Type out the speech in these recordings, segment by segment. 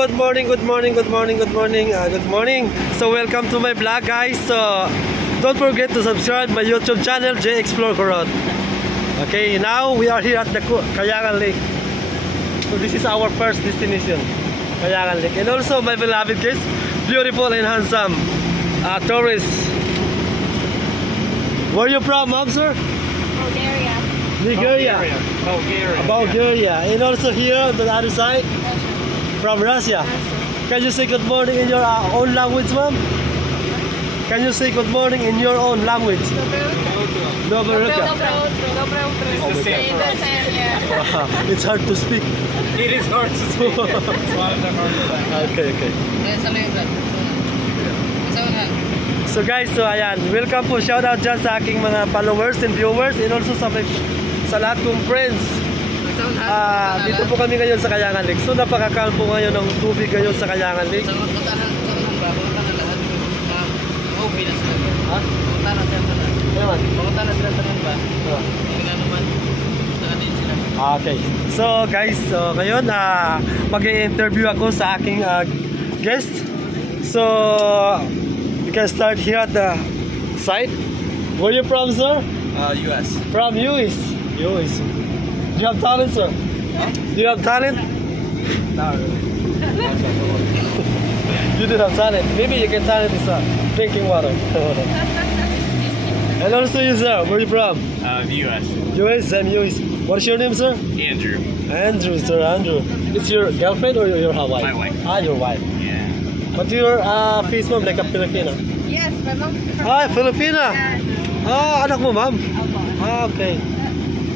good morning. Good morning. So welcome to my vlog, guys. So don't forget to subscribe my YouTube channel, J Explore Coron. Okay, now we are here at the Kayangan Lake. So this is our first destination, Kayangan Lake. And also my beloved guest, beautiful and handsome tourists. Where are you from, ma'am, sir? Bulgaria. Bulgaria. And also here on the other side, from Russia. Can you say good morning in your own language, ma'am? Can you say good morning in your own language? Доброе утро. It's hard to speak. It is hard to speak. It's one of the hardest. Okay. So guys, so ayan, welcome po, shout out dyan sa aking mga followers and viewers and also sa lahat kong friends. Dito po kami ngayon sa Kayangan Lake. So napaka-calm po ngayon ng tubig ngayon sa Kayangan Lake. Okay. So guys, so ngayon mag-i-interview ako sa aking guest. So we can start here at the site. Where are you from, sir? US. From US. US. Do you have talent, sir? Huh? Do you have talent? Not really. You do have talent. Maybe you can talent is drinking water. And also you, sir, where are you from? US. US, I'm US. What's your name, sir? Andrew. Andrew, sir, Andrew. It's your girlfriend or your wife? My wife. Your wife. Yeah. But your face, ma'am, like a Filipina? Yes, my mom is from Filipina! Anak mo, ma'am? Okay.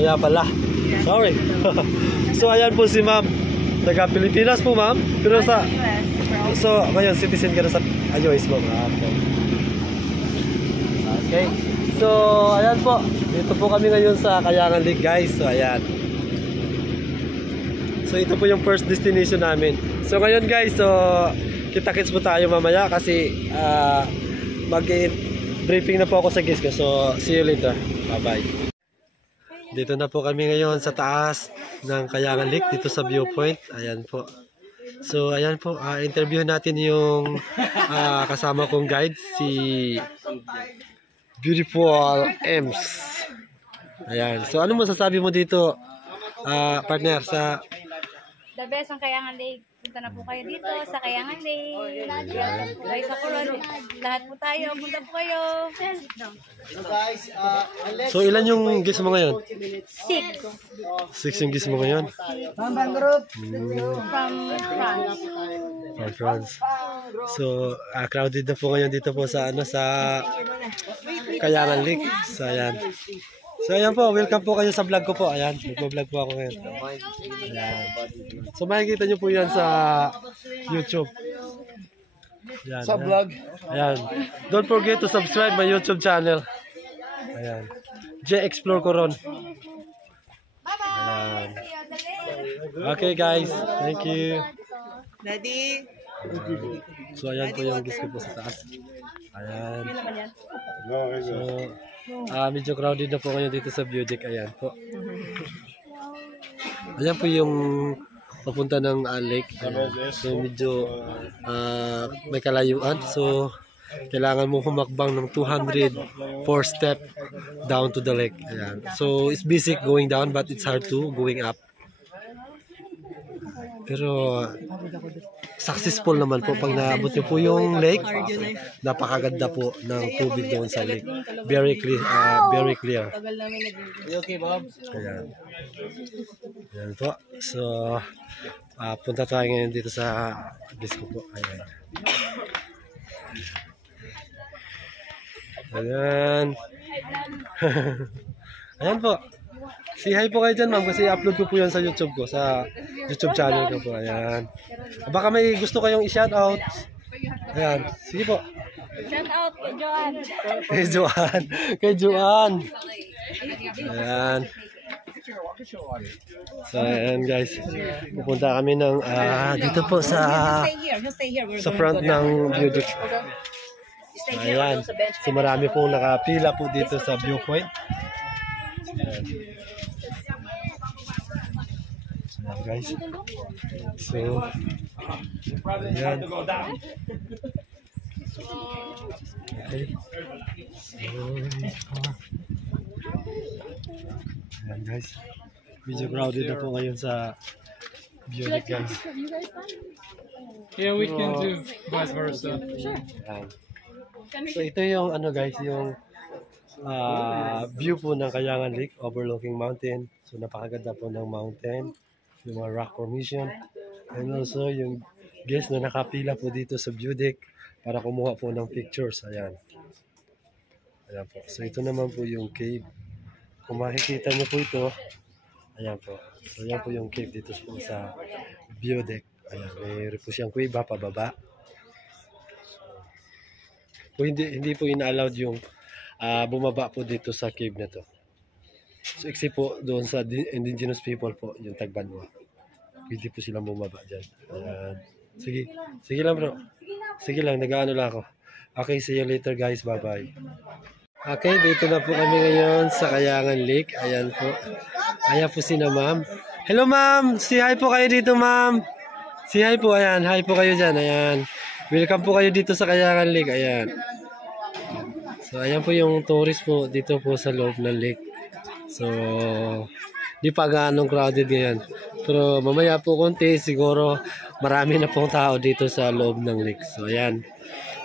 Kaya pala. Sorry. So, ayan po si ma'am. Taga-Pilipinas po, ma'am. Pero sa... US. So, ngayon, citizen ka na sa US, ma'am. Okay. So, ayan po. Dito po kami ngayon sa Kayangan Lake, guys. So, ayan. So, ito po yung first destination namin. So, ngayon, guys, so... Kita-kits po tayo mamaya kasi mag-briefing na po ako sa guest ko. So, see you later. Bye-bye. Dito na po kami ngayon sa taas ng Kayangan Lake, dito sa viewpoint. Ayan po. So, ayan po. Interview natin yung kasama kong guide, si Beautiful Ems. Ayan. So, ano masasabi mo dito, partner, sa... The best ang Kayangan Lake. Punta na po kayo dito sa Kayangan Lake. Welcome po kayo sa Coron. Lahat po tayo. Punta po kayo. So, ilan yung guest mo ngayon? 6 6 yung guest mo ngayon? from France. From France. So, crowded na po ngayon dito po sa Kayangan Lake. So, ayan. So, ayan po. Welcome po kayo sa vlog ko po. Ayan. Nagpo-vlog po ako ngayon. Ayan. So, makikita nyo po yan sa YouTube. Ayan, Sa vlog. Ayan. Don't forget to subscribe my YouTube channel. Ayan. J Explore Coron. Ayan. Okay, guys. Thank you. Daddy. So, ayan po yung gusto ko po sa taas. Ayan. So, medyo crowded na po ngayon dito sa view deck. Ayan po. Ayan po yung papunta ng lake. Ayan. So, medyo may kalayuan. So, kailangan mo humakbang ng 204 step down to the lake. Ayan. So, it's basic going down but it's hard to going up. Pero successful naman po pag naabot nyo po yung lake. Napakaganda po ng tubig doon sa lake. Very clear, very clear. Okay, Bob? Ayan. Ayan po. So, punta tayo ngayon dito sa disco po. Ayan. Ayan. Ayan po. Say hi po kayo dyan, ma'am, kasi i-upload ko po yan sa YouTube ko, sa YouTube channel ko po. Ayan. Baka may gusto kayong i-shoutout. Ayan. Sige po. Shout out kay Joan. Kay Joan. Kay Joan. Ayan. So, ayan guys. Pupunta kami ng dito po sa front ng beauty. Ayan. So, marami pong nakapila po dito sa viewpoint. Ayan. Ayan, guys. So, ayan. Okay. Ayan, guys. Medyo crowded na po ngayon sa Buick, guys. Yeah, we can do vice versa. Ayan. So, ito yung ano, guys, yung view po ng Kayangan Lake overlooking mountain. So napakaganda po ng mountain, yung mga rock formation, and also yung guests na nakapila po dito sa view deck para kumuha po ng pictures. Ayan. Ayan po. So ito naman po yung cave. Kung makikita nyo po ito, ayan po. So ayan po yung cave dito po sa view deck. Ayan, mayroon po siyang kuweba pababa. So, hindi po ina-allowed yung bumaba po dito sa cave na to. So except po doon sa indigenous people po, yung Tagbanwa. Pwede po silang bumaba dyan. Ayan. Sige. Sige lang bro. Sige lang, nag-ano lang ako. Okay, see you later guys. Bye-bye. Okay, dito na po kami ngayon sa Kayangan Lake. Ayan po. Ayan po si na ma'am. Hello ma'am! Say hi po kayo dito ma'am. Say hi po. Ayan. Hi po kayo dyan. Ayan. Welcome po kayo dito sa Kayangan Lake. Ayan. So, ayan po yung tourist po dito po sa loob ng lake. So, di pa gaanong crowded ngayon. Pero mamaya po konti, siguro marami na pong tao dito sa loob ng lake. So, ayan.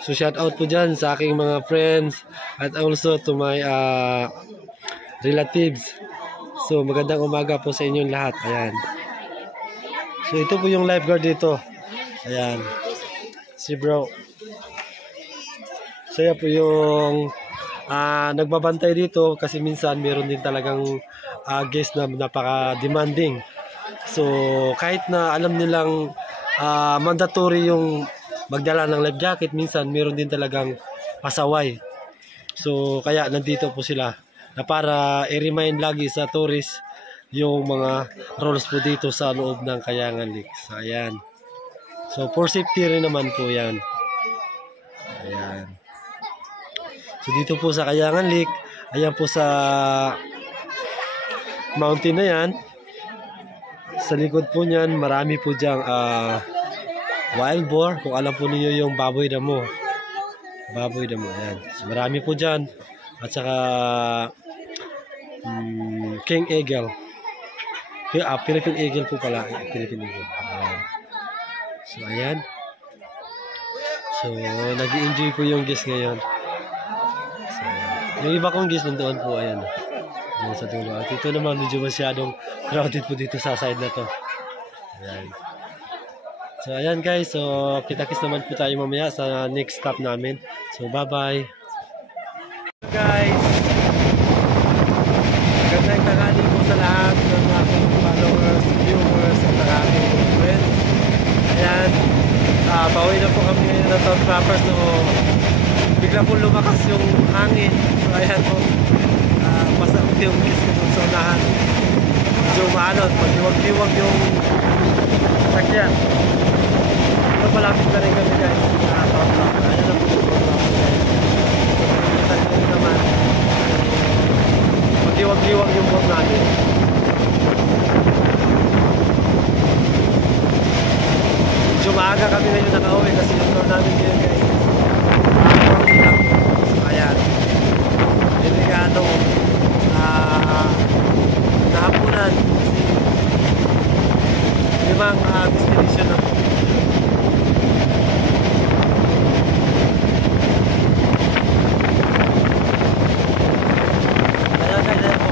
So, shout out po dyan sa aking mga friends at also to my relatives. So, magandang umaga po sa inyong lahat. Ayan. So, ito po yung lifeguard dito. Ayan. Si bro. Saya po yung nagbabantay dito kasi minsan meron din talagang guest na napaka-demanding. So kahit na alam nilang mandatory yung magdala ng life jacket, minsan meron din talagang pasaway. So kaya nandito po sila na para i-remind lagi sa tourist yung mga rules po dito sa loob ng Kayangan Lake. So ayan. So for safety rin naman po yan. Ayan. So dito po sa Kayangan Lake, ayan po sa mountain na yan. Sa likod po niyan, marami po diyang wild boar. Kung alam po niyo yung baboy damo. Baboy damo, ayan. So marami po dyan. At saka King Eagle. Philippine Eagle po pala. Philippine Eagle. Ayan. So ayan. So nag-i-enjoy po yung guest ngayon. Yung iba kong guys nandoon po, ayan. Diyan sa dulo. At ito naman medyo masyadong crowded po dito sa side na to. Ayan. So ayan guys, so kita-kits naman po tayo mamaya sa next stop namin. So bye-bye. Guys, magandang tanghali po sa lahat ng aking followers, viewers, at aking friends. Ayan, pauwi na po kami ngayon na Town Proper. So bigla po lumakas yung hangin. So ayan po, basta yung kiss ko sa unahan. Medyo maalot, pag-iwag-iwag yung sakyan. So malapit na rin kami guys. Ayan na po yung guys. Kita nyo naman, pag-iwag-iwag yung boat natin. Medyo maaga kami ngayon nakauwi kasi yung tour namin ngayon guys. Ayan, delikado nahapunan kasi limang destination na po. Ayan guys, ayan po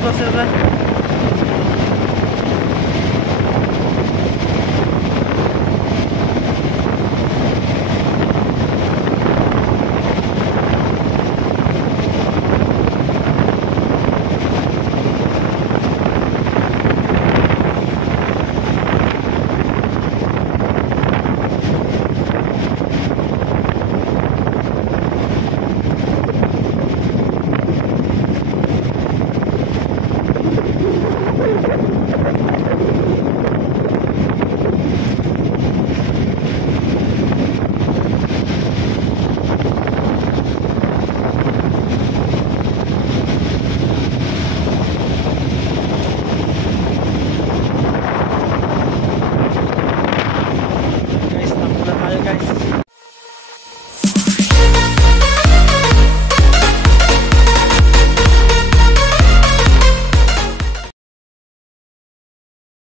closer na.